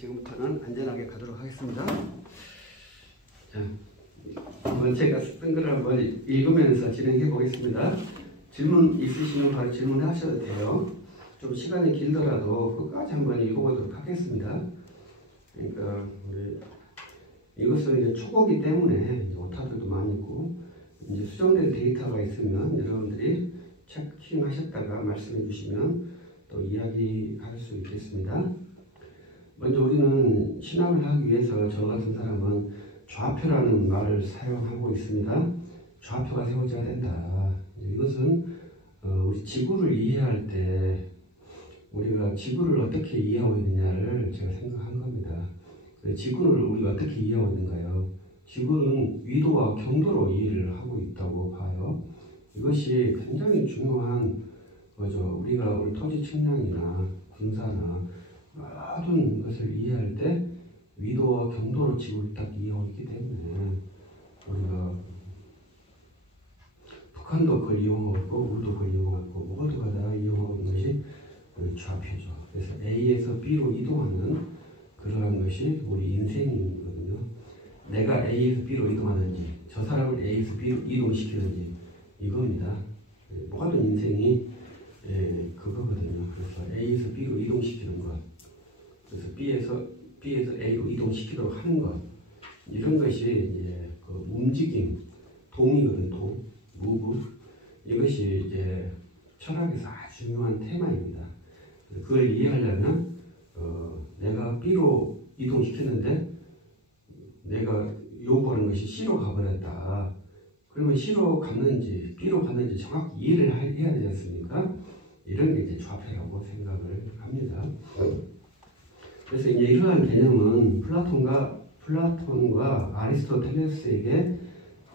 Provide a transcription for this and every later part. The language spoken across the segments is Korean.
지금부터는 안전하게 가도록 하겠습니다. 자, 한번 제가 쓴 글을 한번 읽으면서 진행해 보겠습니다. 질문 있으시면 바로 질문하셔도 돼요. 좀 시간이 길더라도 끝까지 한번 읽어보도록 하겠습니다. 그러니까 이것은 이제 초보기 때문에 오타들도 많이 있고 이제 수정된 데이터가 있으면 여러분들이 체킹하셨다가 말씀해 주시면 또 이야기할 수 있겠습니다. 먼저 우리는 신앙을 하기 위해서 저 같은 사람은 좌표라는 말을 사용하고 있습니다. 좌표가 세워져야 된다. 이것은 우리 지구를 이해할 때 우리가 지구를 어떻게 이해하고 있느냐를 제가 생각한 겁니다. 지구를 우리가 어떻게 이해하고 있는가요? 지구는 위도와 경도로 이해를 하고 있다고 봐요. 이것이 굉장히 중요한 거죠. 우리가 우리 토지 측량이나 군사나 모든 것을 이해할 때 위도와 경도로 지구를 딱 이해하고 있기 때문에 우리가 북한도 그걸 이용하고 있고 우리도 그걸 이용하고 있고 모두가 다 이용하고 있는 것이 좌표죠. 그래서 A에서 B로 이동하는 그러한 것이 우리 인생이거든요. 내가 A에서 B로 이동하는지 저 사람을 A에서 B로 이동시키는지 이겁니다. 모든 인생이 그거거든요. 그래서 A에서 B로 이동시키는 것, 그래서 B에서 A로 이동시키도록 하는 것, 이런 것이 이제 그 움직임, 동이거든요. move. 이것이 이제 철학에서 아주 중요한 테마입니다. 그걸 이해하려면 내가 B로 이동시켰는데 내가 요구하는 것이 C로 가버렸다. 그러면 C로 갔는지 B로 갔는지 정확히 이해를 해야 되지 않습니까? 이런 게 이제 좌표라고 생각을 합니다. 그래서 이제 이러한 개념은 플라톤과 아리스토텔레스에게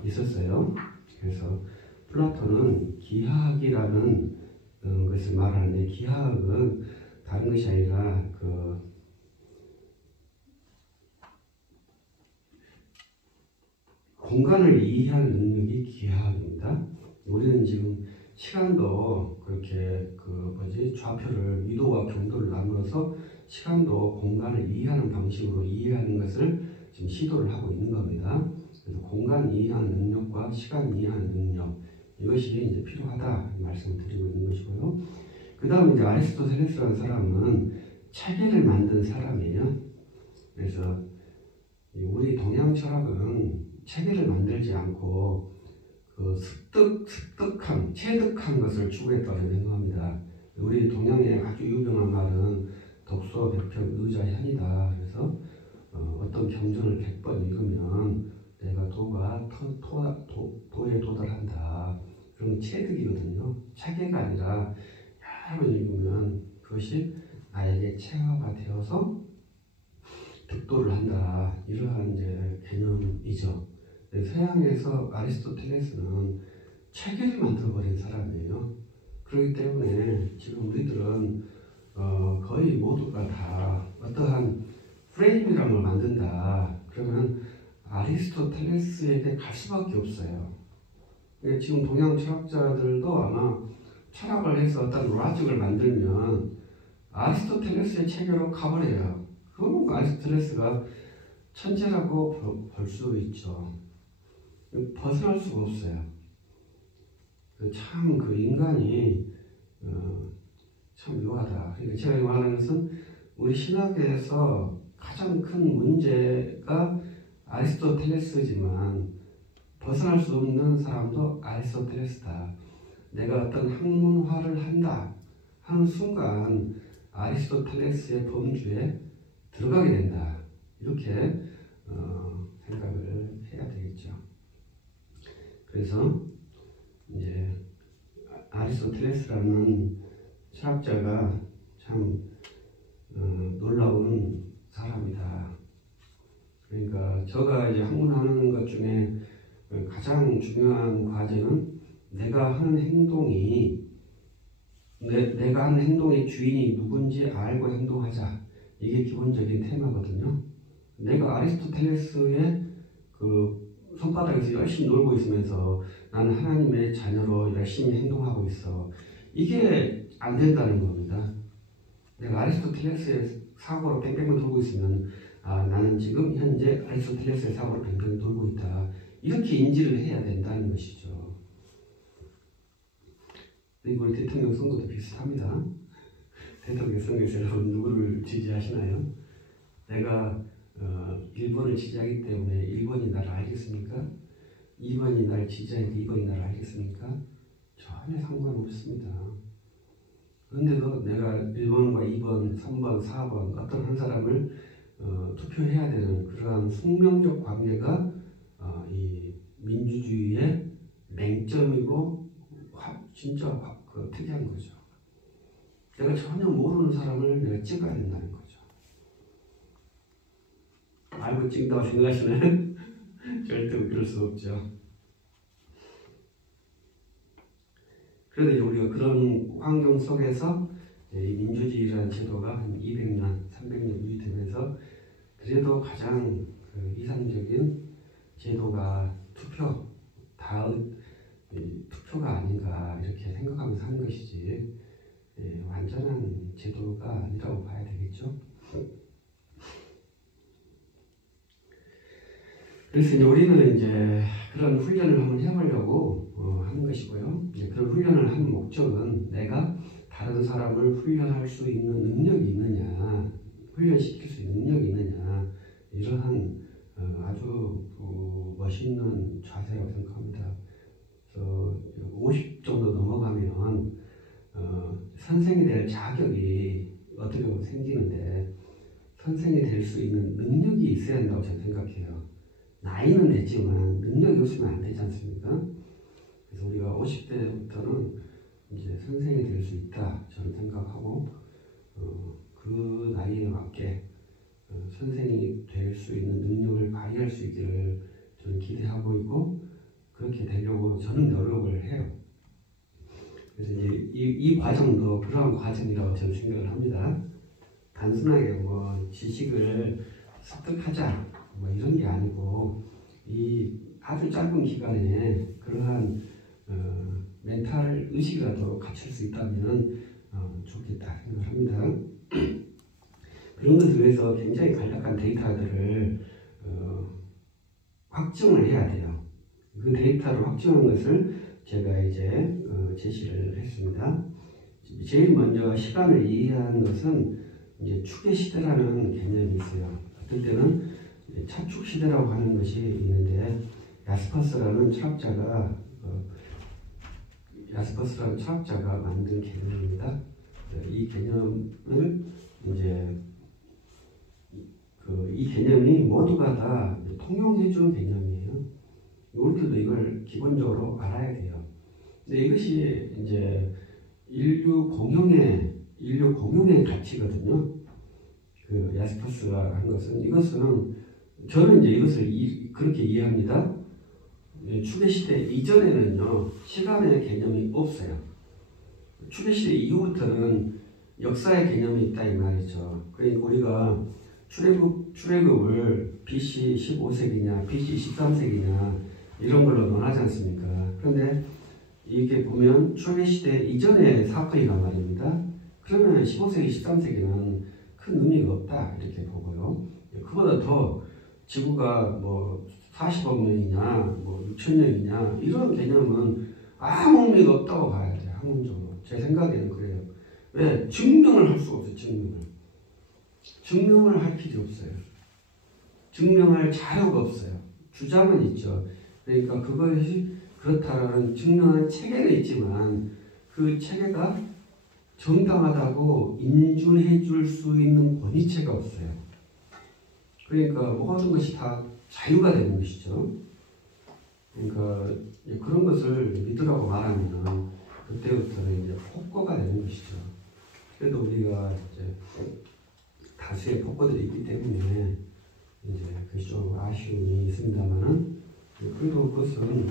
있었어요. 그래서 플라톤은 기하학이라는 것을 말하는데, 기하학은 다른 것이 아니라 공간을 이해하는 능력이 기하학입니다. 우리는 지금 시간도 그렇게 좌표를 위도와 경도를 나누어서 시간도 공간을 이해하는 방식으로 이해하는 것을 지금 시도를 하고 있는 겁니다. 그래서 공간 이해하는 능력과 시간 이해하는 능력, 이것이 이제 필요하다 말씀을 드리고 있는 것이고요. 그 다음 이제 아리스토텔레스라는 사람은 체계를 만든 사람이에요. 그래서 우리 동양 철학은 체계를 만들지 않고 체득한 것을 추구했다고 생각합니다. 우리 동양의 아주 유명한 말은 독서, 백평, 의자, 현이다. 그래서 어떤 경전을 100번 읽으면 내가 도에 도달한다. 그런 체득이거든요. 체계가 아니라 여러 번 읽으면 그것이 나에게 체화가 되어서 득도를 한다. 이러한 이제 개념이죠. 서양에서 아리스토텔레스는 체계를 만들어버린 사람이에요. 그렇기 때문에 지금 우리들은 거의 모두가 다 어떠한 프레임이라는 걸 만든다. 그러면 아리스토텔레스에게 갈 수밖에 없어요. 지금 동양 철학자들도 아마 철학을 해서 어떤 로직을 만들면 아리스토텔레스의 체계로 가버려요. 그러면 아리스토텔레스가 천재라고 볼 수 있죠. 벗어날 수가 없어요. 참 인간이 참 묘하다. 그러니까 제가 말하는 것은 우리 신학에서 가장 큰 문제가 아리스토텔레스지만 벗어날 수 없는 사람도 아리스토텔레스다. 내가 어떤 학문화를 한다 하는 순간 아리스토텔레스의 범주에 들어가게 된다. 이렇게 생각을 해야 되겠죠. 그래서 이제 아리스토텔레스라는 철학자가 참 놀라운 사람이다. 그러니까 제가 이제 학문하는 것 중에 가장 중요한 과제는 내가 하는 행동의 주인이 누군지 알고 행동하자. 이게 기본적인 테마거든요. 내가 아리스토텔레스의 손바닥에서 열심히 놀고 있으면서 나는 하나님의 자녀로 열심히 행동하고 있어. 이게 안 된다는 겁니다. 내가 아리스토텔레스의 사고로 뺑뺑을 돌고 있으면 나는 지금 현재 아리스토텔레스의 사고로 뺑뺑 돌고 있다. 이렇게 인지를 해야 된다는 것이죠. 이번 대통령 선거도 비슷합니다. 대통령 선거에서 여러분 누구를 지지하시나요? 내가 1번을 지지하기 때문에 1번이 나를 알겠습니까? 2번이 나를 지지하니까 2번이 나를 알겠습니까? 전혀 상관없습니다. 그런데도 내가 1번과 2번, 3번, 4번 어떤 한 사람을 투표해야 되는 그러한 숙명적 관계가 이 민주주의의 맹점이고 진짜 특이한 거죠. 내가 전혀 모르는 사람을 내가 찍어야 된다는 거죠. 알고 찍는다고 생각하시나요? 절대 그럴 수 없죠. 그래도 우리가 그런 환경 속에서 이 민주주의라는 제도가 한 200년, 300년 유지되면서 그래도 가장 이상적인 제도가 투표가 아닌가 이렇게 생각하면서 하는 것이지 완전한 제도가 아니라고 봐야 되겠죠. 그래서 이제 우리는 이제 그런 훈련을 한번 해보려고 하는 것이고요. 이제 그런 훈련을 하는 목적은 내가 다른 사람을 훈련할 수 있는 능력이 있느냐, 훈련시킬 수 있는 능력이 있느냐, 이러한 아주 멋있는 자세라고 생각합니다. 그래서 50 정도 넘어가면 선생이 될 자격이 어떻게 보면 생기는데 선생이 될 수 있는 능력이 있어야 한다고 저는 생각해요. 나이는 됐지만 능력이 없으면 안 되지 않습니까? 그래서 우리가 50대부터는 이제 선생이 될 수 있다 저는 생각하고 그 나이에 맞게 선생이 될 수 있는 능력을 발휘할 수 있기를 저는 기대하고 있고 그렇게 되려고 저는 노력을 해요. 그래서 이제 이 과정도 그러한 과정이라고 저는 생각을 합니다. 단순하게 뭐 지식을 습득하자 뭐 이런 게 아니고 이 아주 짧은 기간에 그러한 멘탈 의식이라도 갖출 수 있다면 좋겠다 생각을 합니다. 그런 것을 위해서 굉장히 간략한 데이터들을 확정을 해야 돼요. 그 데이터를 확정한 것을 제가 이제 제시를 했습니다. 제일 먼저 시간을 이해하는 것은 이제 추계 시대라는 개념이 있어요. 어떨 때는 차축 시대라고 하는 것이 있는데 야스퍼스라는 철학자가 만든 개념입니다. 이 개념을 이제 이 개념이 모두가 다 통용해주는 개념이에요. 우리들도 이걸 기본적으로 알아야 돼요. 근데 이것이 이제 인류 공용의 가치거든요. 그 야스퍼스가 한 것은 저는 이제 이것을 그렇게 이해합니다. 추계 시대 이전에는요 시간의 개념이 없어요. 추계 시대 이후부터는 역사의 개념이 있다 이 말이죠. 그러니까 우리가 출애굽을 BC 15세기냐, BC 13세기냐 이런 걸로 논하지 않습니까? 그런데 이게 보면 추계 시대 이전의 사건이란 말입니다. 그러면 15세기, 13세기는 큰 의미가 없다 이렇게 보고요. 그보다 더 지구가 뭐 40억 년이냐, 뭐 6천 년이냐 이런 개념은 아무 의미가 없다고 봐야 돼요. 학문적으로 제 생각에는 그래요. 왜? 증명을 할 수가 없어요. 증명을 할 필요 없어요. 증명할 자료가 없어요. 주장은 있죠. 그러니까 그것이 그렇다라는 증명하는 체계는 있지만 그 체계가 정당하다고 인준해 줄 수 있는 권위체가 없어요. 그러니까 모든 것이 다 자유가 되는 것이죠. 그러니까 그런 것을 믿으라고 말하면 그때부터는 이제 폭거가 되는 것이죠. 그래도 우리가 이제 다수의 폭거들이 있기 때문에 이제 그것이 좀 아쉬움이 있습니다만은 그래도 그것은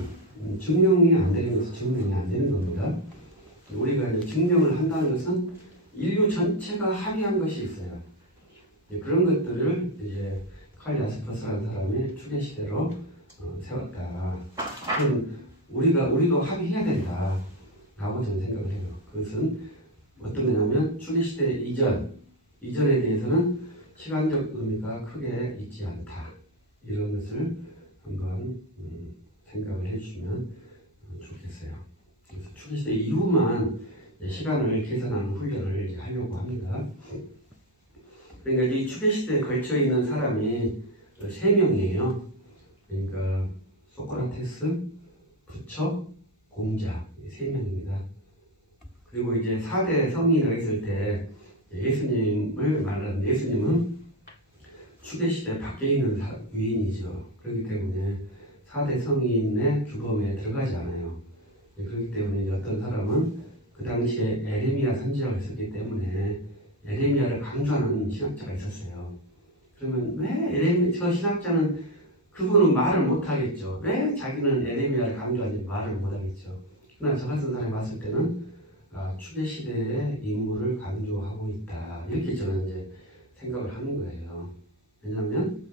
증명이 안 되는 것은 증명이 안 되는 겁니다. 우리가 이제 증명을 한다는 것은 인류 전체가 합의한 것이 있어요. 그런 것들을 이제 칼 야스퍼스라는 사람이 추계 시대로 세웠다. 그럼 우리도 합의해야 된다라고 저는 생각을 해요. 그것은 어떤 거냐면 출애시대 이전에 대해서는 시간적 의미가 크게 있지 않다. 이런 것을 한번 생각을 해주시면 좋겠어요. 그래서 출애시대 이후만 시간을 계산하는 훈련을 이제 하려고 합니다. 그러니까 이 출애시대에 걸쳐 있는 사람이 3명이에요. 그러니까 소크라테스, 부처, 공자 3명입니다. 그리고 이제 4대 성인이라고 했을 때 예수님을 말하는 예수님은 출애시대 밖에 있는 위인이죠. 그렇기 때문에 4대 성인의 규범에 들어가지 않아요. 그렇기 때문에 어떤 사람은 그 당시에 에레미야 선지자를 썼기 때문에 에레미야를 강조하는 신학자가 있었어요. 그러면 왜 저 신학자는 그분은 말을 못하겠죠. 왜 자기는 에레미야를 강조하는지 말을 못하겠죠. 그러나 저 같은 사람이 봤을 때는 출애시대의 인물을 강조하고 있다. 이렇게 저는 이제 생각을 하는 거예요. 왜냐하면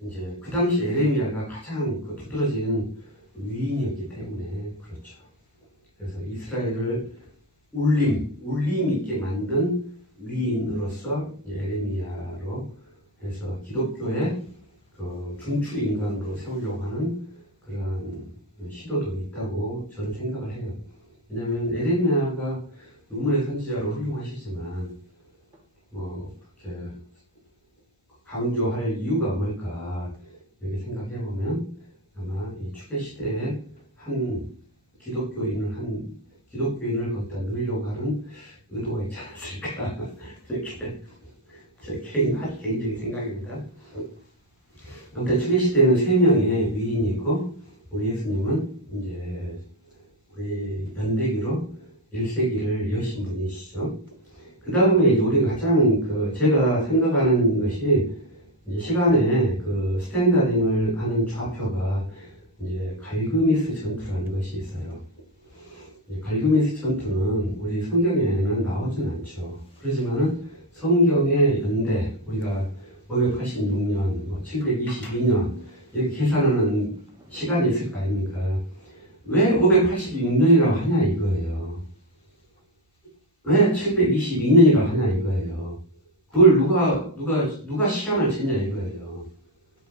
이제 그 당시 에레미야가 가장 두드러진 위인이었기 때문에 그렇죠. 그래서 이스라엘을 울림 있게 만든 위인으로서 에레미야로 해서 기독교의 중추 인간으로 세우려고 하는 그런 시도도 있다고 저는 생각을 해요. 왜냐하면 에레미야가 눈물의 선지자로 훌륭하시지만 그렇게 강조할 이유가 뭘까 이렇게 생각해 보면 아마 이 축의 시대에 한 기독교인을 거기다 넣으려고 하는 의도가 있지 않았을까 이렇게 제 개인적인 생각입니다. 아무튼 축의 시대에는 3명의 위인이 있고 우리 예수님은 이제 우리 연대기로 1세기를 여신 분이시죠. 그 다음에 우리가 가장 제가 생각하는 것이 이제 시간에 스탠다딩을 하는 좌표가 이제 갈그미스 전투라는 것이 있어요. 갈그미스 전투는 우리 성경에는 나오진 않죠. 그렇지만은 성경의 연대 우리가 586년, 722년 이렇게 계산하는 시간이 있을 거 아닙니까? 왜 586년이라고 하냐 이거예요. 왜 722년이라고 하냐 이거예요. 그걸 누가 시간을 쟀냐 이거예요.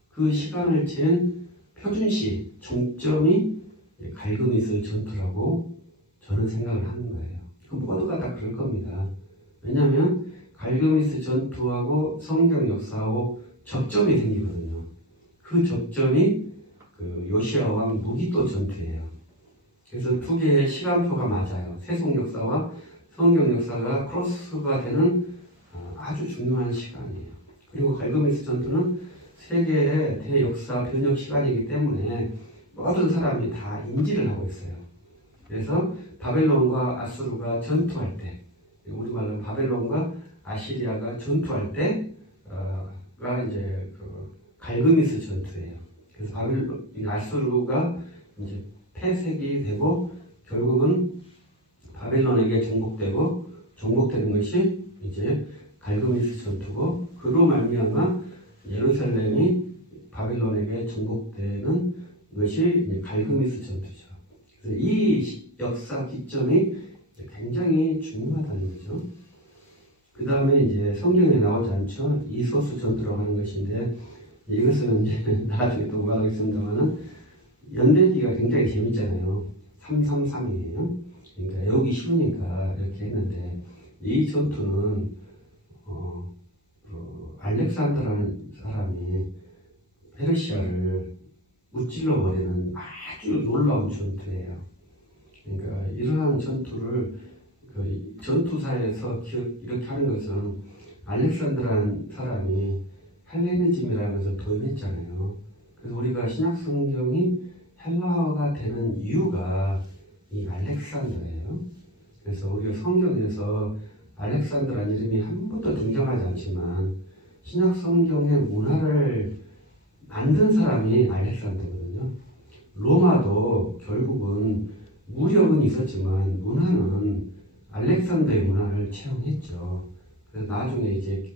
그 시간을 잰 표준시 정점이 갈그미스 전투라고 저는 생각을 하는 거예요. 그 모두가 다 그럴 겁니다. 왜냐하면 갈그미스 전투하고 성경 역사하고 접점이 생기거든요. 그 접점이 요시야 왕 무기또 전투예요. 그래서 두 개의 시간표가 맞아요. 세속 역사와 성경 역사가 크로스가 되는 아주 중요한 시간이에요. 그리고 갈그미스 전투는 세계의 대역사 변혁 시간이기 때문에 모든 사람이 다 인지를 하고 있어요. 그래서 바벨론과 아수르가 전투할 때, 우리말로 바벨론과 아시리아가 전투할 때가 이제 갈그미스 전투예요. 그래서 아수르가 이제 패색이 되고 결국은 바벨론에게 정복되는 것이 이제 갈그미스 전투고 그로 말미암아 예루살렘이 바벨론에게 정복되는 것이 이제 갈그미스 전투죠. 그래서 이 역사 기점이 굉장히 중요하다는 거죠. 그 다음에 이제 성경에 나오지 않죠. 이소스 전투라고 하는 것인데 이것은 이제 나중에 또 공부하겠습니다만은 연대기가 굉장히 재밌잖아요. 333이에요. 그러니까 여기 쉬우니까 이렇게 했는데 이 전투는 알렉산더라는 사람이 페르시아를 무찔러 버리는 아주 놀라운 전투예요. 그러니까 이러한 전투를 전투사에서 이렇게 하는 것은 알렉산더라는 사람이 헬레니즘이라는 것을 도입했잖아요. 그래서 우리가 신약 성경이 헬라어가 되는 이유가 이 알렉산더예요. 그래서 우리가 성경에서 알렉산더라는 이름이 한 번도 등장하지 않지만 신약 성경의 문화를 만든 사람이 알렉산더거든요. 로마도 결국은 무력은 있었지만 문화는 알렉산더의 문화를 채용했죠. 그래서 나중에 이제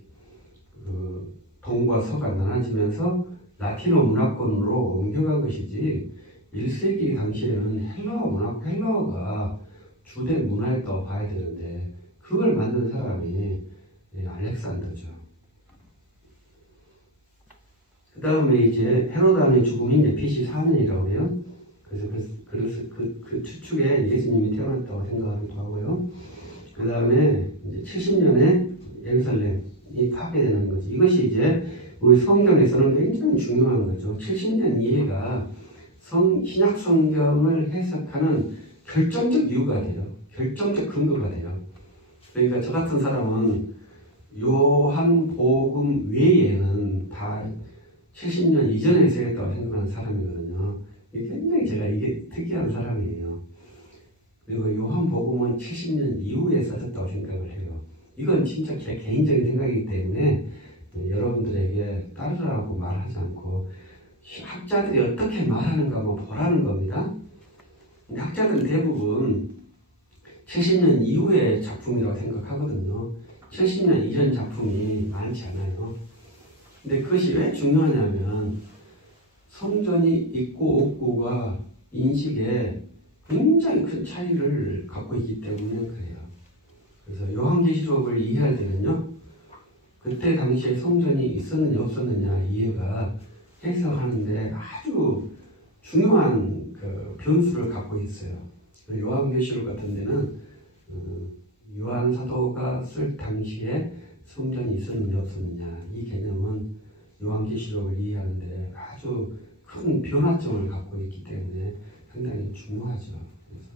동과 서가 나눠지면서 라틴어 문화권으로 옮겨간 것이지 1세기 당시에는 헬라어가 주된 문화였다고 봐야 되는데 그걸 만든 사람이 알렉산더죠. 그 다음에 이제 헤로단의 죽음이 이제 BC 4년이라고 해요. 그래서 그 추측에 예수님이 태어났다고 생각하기도 하고요. 그 다음에 이제 70년에 예루살렘이 파괴되는 거죠. 이것이 이제 우리 성경에서는 굉장히 중요한 거죠. 70년 이해가 신약 성경을 해석하는 결정적 이유가 돼요. 결정적 근거가 돼요. 그러니까 저 같은 사람은 요한복음 외에는 다 70년 이전에 쓰였다고 생각하는 사람이거든요. 굉장히 제가 이게 특이한 사람이에요. 그리고 요한복음은 70년 이후에 써졌다고 생각을 해요. 이건 진짜 제 개인적인 생각이기 때문에 여러분들에게 따르라고 말하지 않고 학자들이 어떻게 말하는가 한번 보라는 겁니다. 학자들은 대부분 70년 이후의 작품이라고 생각하거든요. 70년 이전 작품이 많지 않아요. 근데 그것이 왜 중요하냐면 성전이 있고 없고가 인식에 굉장히 큰 차이를 갖고 있기 때문에 그래요. 그래서 요한계시록을 이해할 때는요, 그때 당시에 성전이 있었느냐 없었느냐 이해가 해석하는데 아주 중요한 그 변수를 갖고 있어요. 요한계시록 같은 데는 요한 사도가 쓸 당시에 성전이 있었느냐 없었느냐 이 개념은 요한계시록을 이해하는데 아주 큰 변화점을 갖고 있기 때문에 상당히 중요하죠. 그래서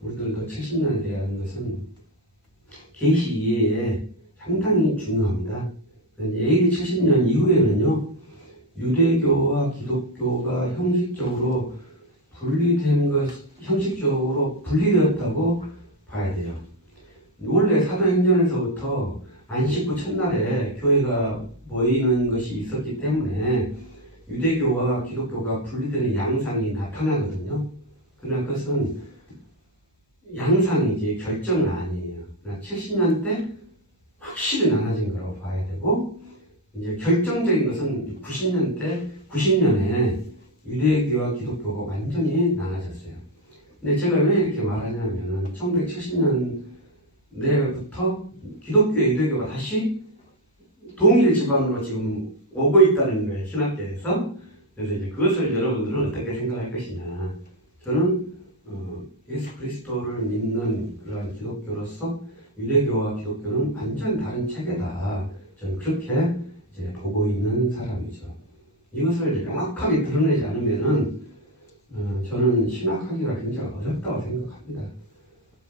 우리들도 70년에 대한 것은 계시 이해에 상당히 중요합니다. AD 70년 이후에는요, 유대교와 기독교가 형식적으로 분리되었다고 봐야 돼요. 원래 사도행전에서부터 안식구 첫날에 교회가 모이는 것이 있었기 때문에 유대교와 기독교가 분리되는 양상이 나타나거든요. 그러나 그것은 양상이지 결정은 아니에요. 70년 때 확실히 나눠진 거라고 봐야 되고, 이제 결정적인 것은 90년에 유대교와 기독교가 완전히 나눠졌어요. 근데 제가 왜 이렇게 말하냐면 1970년대부터 기독교와 유대교가 다시 동일 지방으로 지금 오고 있다는 거예요, 신학계에서. 그래서 이제 그것을 여러분들은 어떻게 생각할 것이냐. 저는 예수 그리스도를 믿는 그러한 기독교로서 유대교와 기독교는 완전 다른 체계다. 저는 그렇게 이제 보고 있는 사람이죠. 이것을 명확하게 드러내지 않으면은 저는 신학하기가 굉장히 어렵다고 생각합니다.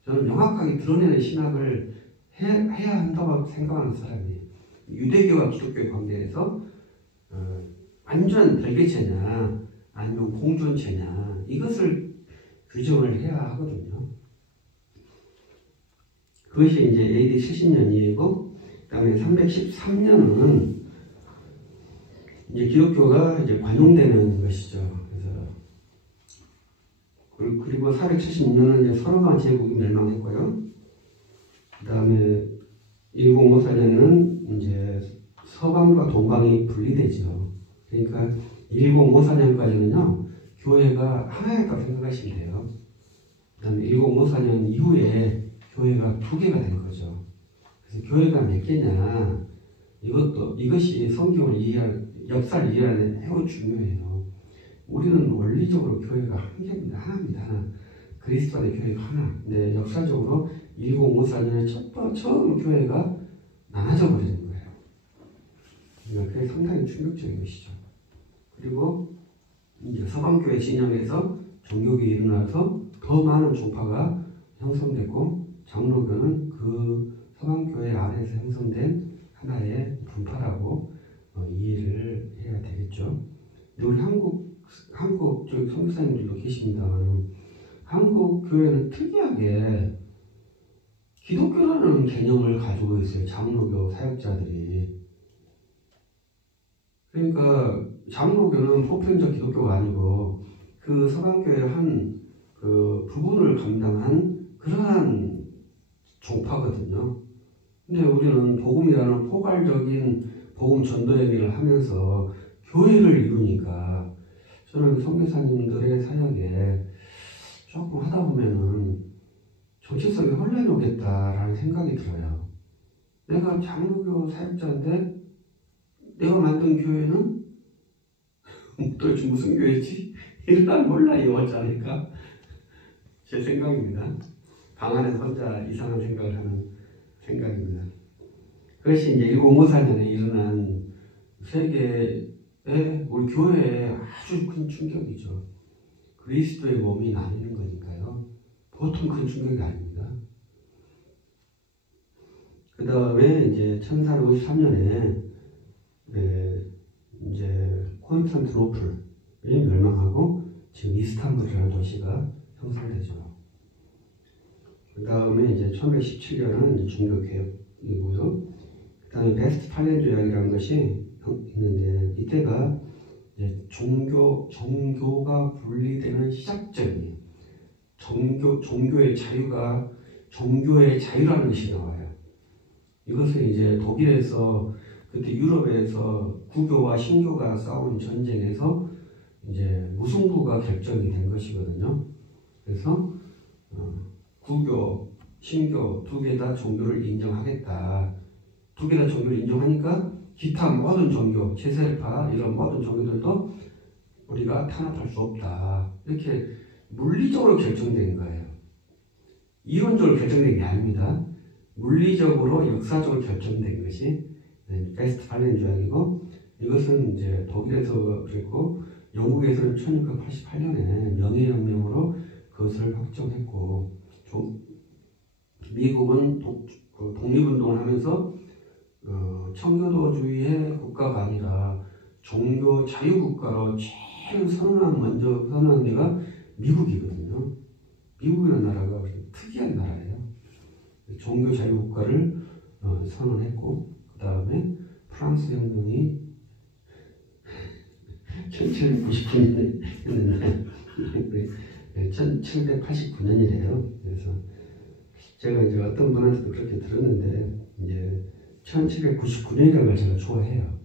저는 명확하게 드러내는 신학을 해야 한다고 생각하는 사람이에요. 유대교와 기독교의 관계에서 완전 별개체냐 아니면 공존체냐 이것을 규정을 해야 하거든요. 그것이 이제 AD 70년 이해고, 그 다음에 313년은 이제 기독교가 이제 관용되는 것이죠. 그리고 476년은 이제 서로만 제국이 멸망했고요. 그 다음에 1054년에는 이제 서방과 동방이 분리되죠. 그러니까 1054년까지는요, 교회가 하나였다고 생각하시면 돼요. 그 다음에 1054년 이후에 교회가 두 개가 된 거죠. 그래서 교회가 몇 개냐, 이것이 성경을 역사를 이해하는 매우 중요해요. 우리는 원리적으로 교회가 한 개입니다. 하나입니다. 하나. 그리스도 안의 교회가 하나. 근데 역사적으로 1054년에 처음 교회가 나눠져 버리는 거예요. 그러니까 그게 상당히 충격적인 것이죠. 그리고 이제 서방교회 진영에서 종교가 일어나서 더 많은 종파가 형성되고, 장로교는 그 서방교회 아래에서 형성된 하나의 분파라고 이해를 해야 되겠죠. 우리 한국 쪽 선교사님들도 계십니다만, 한국 교회는 특이하게 기독교라는 개념을 가지고 있어요. 장로교 사역자들이. 그러니까 장로교는 보편적 기독교가 아니고 그 서방교회의 한 그 부분을 감당한 그러한 종파거든요. 근데 우리는 복음이라는 포괄적인 복음 전도 행위를 하면서 교회를 이루니까, 저는 선교사님들의 사역에 조금 하다 보면은 정체성에 혼란이 오겠다라는 생각이 들어요. 내가 장로교 사역자인데 내가 만든 교회는 도대체 무슨 교회지? 이런 혼란이 오지 않을까? 제 생각입니다. 방 안에서 혼자 이상한 생각을 하는 생각입니다. 그것이 이제 1054년에 일어난 세계의 우리 교회에 아주 큰 충격이죠. 그리스도의 몸이 나뉘는 거니까요. 보통 큰 충격이 아닙니다. 그 다음에 이제 1453년에 이제 콘스탄티노플이 멸망하고 지금 이스탄불이라는 도시가 형성되죠. 그 다음에 이제 1117년은 종교개혁이고요. 그 다음에 베스트팔렌조약이라는 것이 있는데 이때가 이제 종교가 분리되는 시작점이에요. 종교의 자유라는 것이 나와요. 이것은 이제 독일에서 그때 유럽에서 구교와 신교가 싸운 전쟁에서 이제 무승부가 결정이 된 것이거든요. 그래서 구교, 신교 두 개 다 종교를 인정하겠다. 두 개 다 종교를 인정하니까 기타 모든 종교, 제세파 이런 모든 종교들도 우리가 탄압할 수 없다. 이렇게 물리적으로 결정된 거예요. 이론적으로 결정된 게 아닙니다. 물리적으로 역사적으로 결정된 것이 베스트팔렌 조약이고 이것은 이제 독일에서 그랬고 영국에서는 1688년에 명예혁명으로 그것을 확정했고 미국은 독립운동을 하면서 청교도주의의 국가가 아니라 종교 자유국가로 제일 먼저 선언한 데가 미국이거든요. 미국이라는 나라가 특이한 나라예요. 종교 자유국가를 선언했고 그 다음에 프랑스 혁명이 1799년에 했는데 1789년이래요. 그래서 제가 이제 어떤 분한테도 그렇게 들었는데 이제 1799년이라는 걸 제가 좋아해요.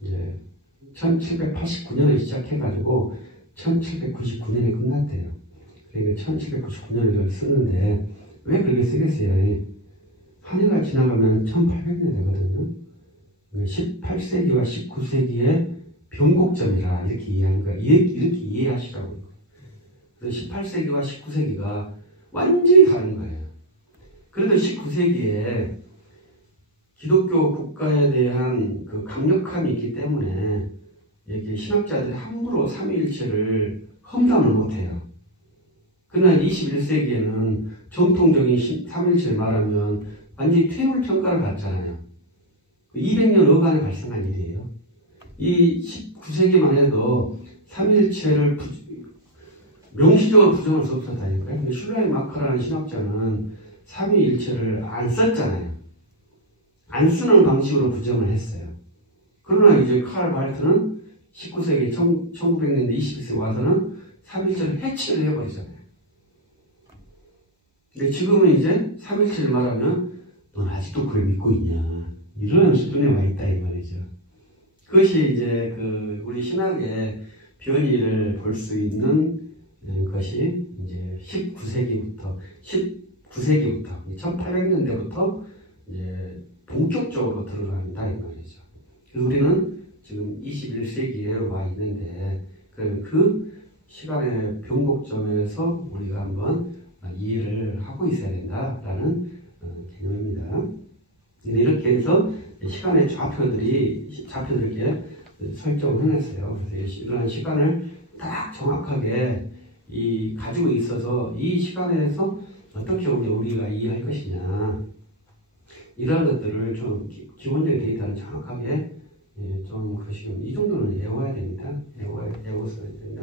이제 1789년에 시작해가지고 1799년에 끝났대요. 그러니까 1799년을 쓰는데 왜 그렇게 쓰겠어요? 한 해가 지나가면 1800년 되거든요. 18세기와 19세기의 변곡점이라 이렇게 이해하는 거야. 이렇게 이해하시라고요. 그래서 18세기와 19세기가 완전히 다른 거예요. 그런데 19세기에 기독교 국가에 대한 그 강력함이 있기 때문에 이렇게 신학자들이 함부로 삼위일체를 험담을 못해요. 그러나 21세기에는 정통적인 삼위일체를 말하면 완전히 퇴물 평가를 받잖아요. 200년 어간에 발생한 일이에요. 이 19세기만 해도 삼위일체를 명시적으로 부정할 수 없었다니까요. 근데 슐라이마커라는 신학자는 삼위일체를 안 썼잖아요. 안 쓰는 방식으로 부정을 했어요. 그러나 이제 칼 발트는 19세기 1900년대 21세기 와서는 삼위일체를 해체를 해버리잖아요. 근데 지금은 이제 삼위일체를 말하면 넌 아직도 그걸 믿고 있냐 이런 수준에 와 있다 이 말이죠. 그것이 이제 우리 신학의 변이를 볼 수 있는 것이 이제 19세기부터 1800년대부터 이제 본격적으로 드러난다 이 말이죠. 그래서 우리는 지금 21세기에 와 있는데 그 시간의 변곡점에서 우리가 한번 이해를 하고 있어야 된다라는 개념입니다. 이렇게 해서 시간의 좌표들을 이렇게 설정을 해놨어요. 그래서 이러한 시간을 딱 정확하게 가지고 있어서 이 시간에서 어떻게 우리가 이해할 것이냐 이런 것들을 좀 기본적인 데이터를 정확하게 좀 이 정도는 외워야 됩니다. 외워서 됩니다.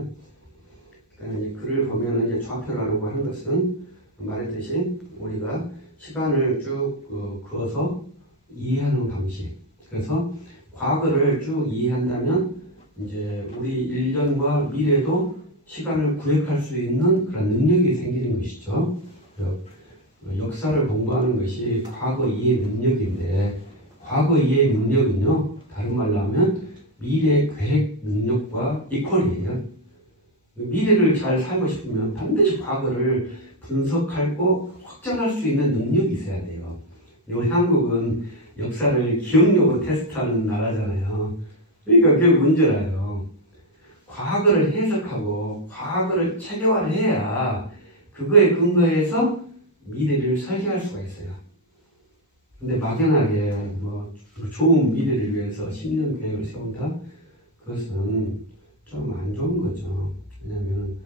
그다음에 이제 글을 보면 이제 좌표라고 하는 것은 말했듯이 우리가 시간을 쭉 그어서 이해하는 방식. 그래서 과거를 쭉 이해한다면 이제 우리 일전과 미래도 시간을 구획할 수 있는 그런 능력이 생기는 것이죠. 역사를 공부하는 것이 과거 이해 능력인데 과거 이해 능력은요 다른 말로 하면 미래 계획 능력과 이퀄이에요. 미래를 잘 살고 싶으면 반드시 과거를 분석하고 확정할 수 있는 능력이 있어야 돼요. 우리 한국은 역사를 기억력으로 테스트하는 나라잖아요. 그러니까 그게 문제라요. 과거를 해석하고 과거를 체계화를 해야 그거에 근거해서 미래를 설계할 수가 있어요. 근데 막연하게 뭐 좋은 미래를 위해서 10년 계획을 세운다? 그것은 좀 안 좋은 거죠. 왜냐하면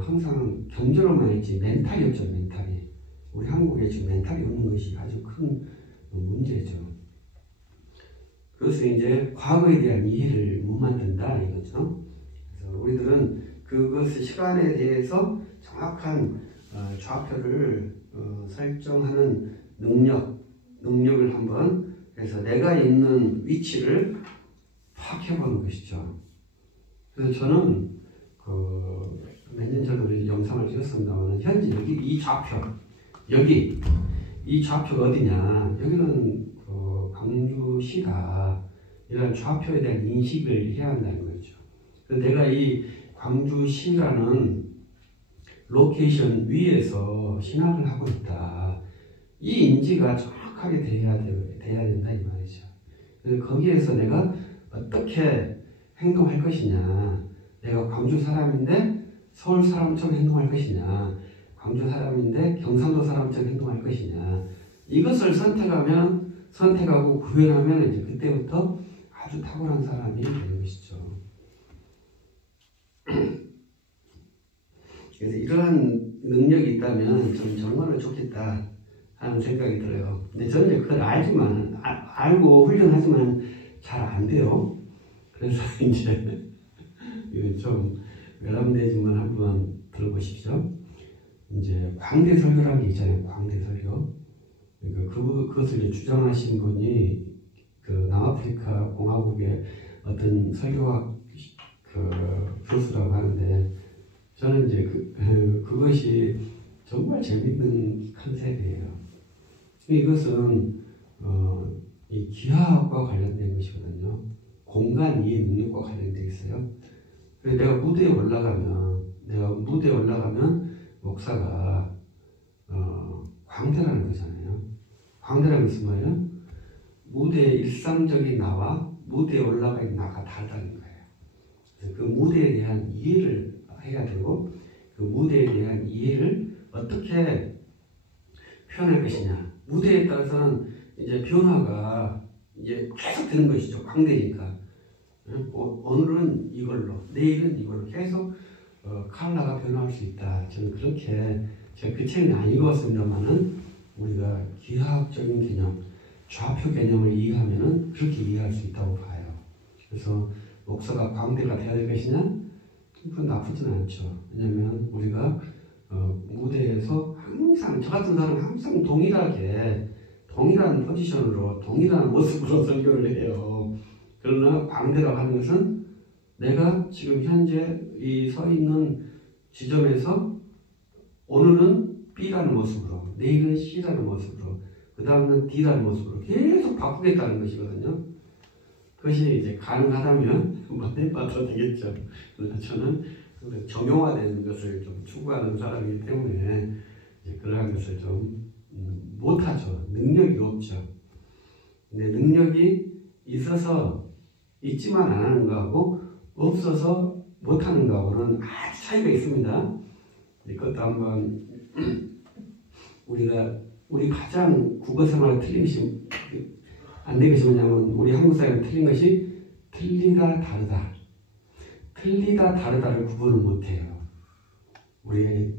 항상 경제로만 했지 멘탈이 없죠. 멘탈이. 우리 한국에 지금 멘탈이 없는 것이 아주 큰 문제죠. 그래서 이제 과거에 대한 이해를 못 만든다 이거죠. 그래서 우리들은 그것의 시간에 대해서 정확한 좌표를 설정하는 능력을 한번 그래서 내가 있는 위치를 파악해보는 것이죠. 그래서 저는 몇 년 전에 우리 영상을 찍었습니다만 현재 여기 이 좌표 이 좌표가 어디냐 여기는 광주시다 이런 좌표에 대한 인식을 해야 한다는 거죠. 그래서 내가 이 광주시라는 로케이션 위에서 신학을 하고 있다. 이 인지가 정확하게 돼야 된다 이 말이죠. 그래서 거기에서 내가 어떻게 행동할 것이냐 내가 광주 사람인데 서울 사람처럼 행동할 것이냐 광주 사람인데 경상도 사람처럼 행동할 것이냐 이것을 선택하고 구현하면 이제 그때부터 아주 탁월한 사람이 되는 것이죠. 그래서 이러한 능력이 있다면 좀 정말로 좋겠다 하는 생각이 들어요. 근데 저는 이제 그걸 알고 훈련하지만 잘 안 돼요. 그래서 이제 좀 외람되지만 한번 들어보십시오. 이제 광대 설교라는 게 있잖아요. 광대 설교. 그러니까 그것을 이제 주장하신 분이 남아프리카 공화국의 어떤 설교학 교수라고 하는데 저는 이제 그것이 정말 재밌는 컨셉이에요. 이것은 이 기하학과 관련된 것이거든요. 공간 이해 능력과 관련되어 있어요. 그래서 내가 무대에 올라가면 목사가 광대라는 거잖아요. 광대라는 것은 뭐예요? 무대의 일상적인 나와 무대에 올라가 있는 나가 다르다는 거예요. 그래서 그 무대에 대한 이해를 해야 되고 그 무대에 대한 이해를 어떻게 표현할 것이냐. 무대에 따라서는 이제 변화가 이제 계속 되는 것이죠. 광대니까. 오늘은 이걸로, 내일은 이걸로 계속 컬러가 변화할 수 있다. 저는 그렇게 제가 그 책은 안 읽었습니다만은 우리가 기하학적인 개념, 좌표 개념을 이해하면은 그렇게 이해할 수 있다고 봐요. 그래서 목사가 광대가 돼야 될 것이냐? 그건 나쁘진 않죠. 왜냐하면 우리가 무대에서 항상 저 같은 사람은 항상 동일한 포지션으로 동일한 모습으로 설교를 해요. 그러나 광대라고 하는 것은 내가 지금 현재 이 서 있는 지점에서 오늘은 B라는 모습으로 내일은 C라는 모습으로 그 다음은 D라는 모습으로 계속 바꾸겠다는 것이거든요. 그것이 이제 가능하다면 한번 해봐도 되겠죠. 그러나 저는 정형화되는 것을 좀 추구하는 사람이기 때문에 이제 그러한 것을 좀 못하죠. 능력이 없죠. 근데 능력이 있지만 안 하는 거하고 없어서 못하는 거하고는 아주 차이가 있습니다. 이것도 한번 우리 가장 국어 생활에 틀린 것이 안 된 것이 뭐냐면 우리 한국 사회가 틀린 것이 틀리다 다르다를 구분을 못해요. 우리